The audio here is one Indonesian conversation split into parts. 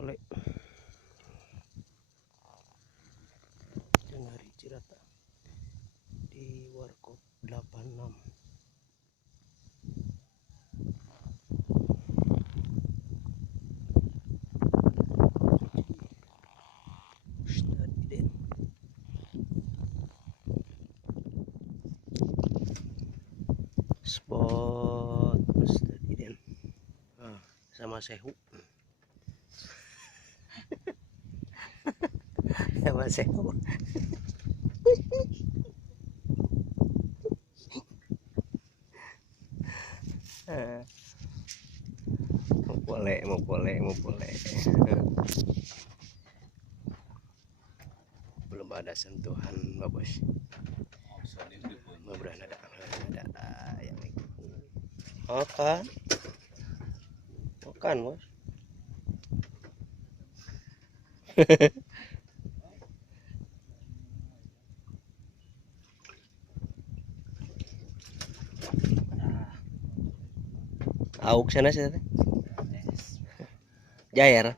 boleh Jangari Cirata di Warkop 86. Spot Mustadiden sama Sehu sama Sehu mau boleh belum ada sentuhan Mbak Bos. Mudah-mudahan ada yang makan Bos. Auk sana sih Jair.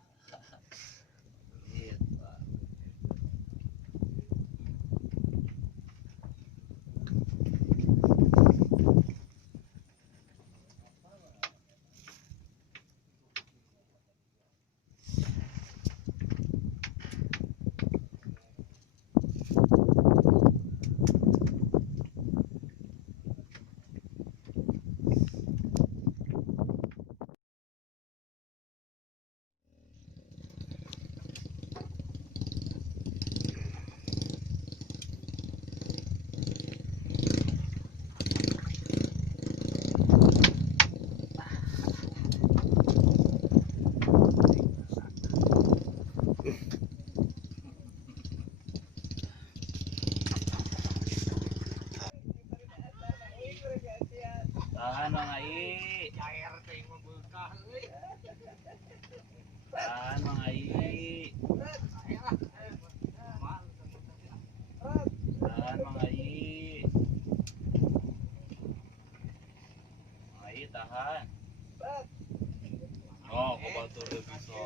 Tahan Mang Ai. Cair teh mah beukah euy. Tahan Mang Ai. Tahan Mang Ai. Mang Ai tahan. Oh, kok batur bisa.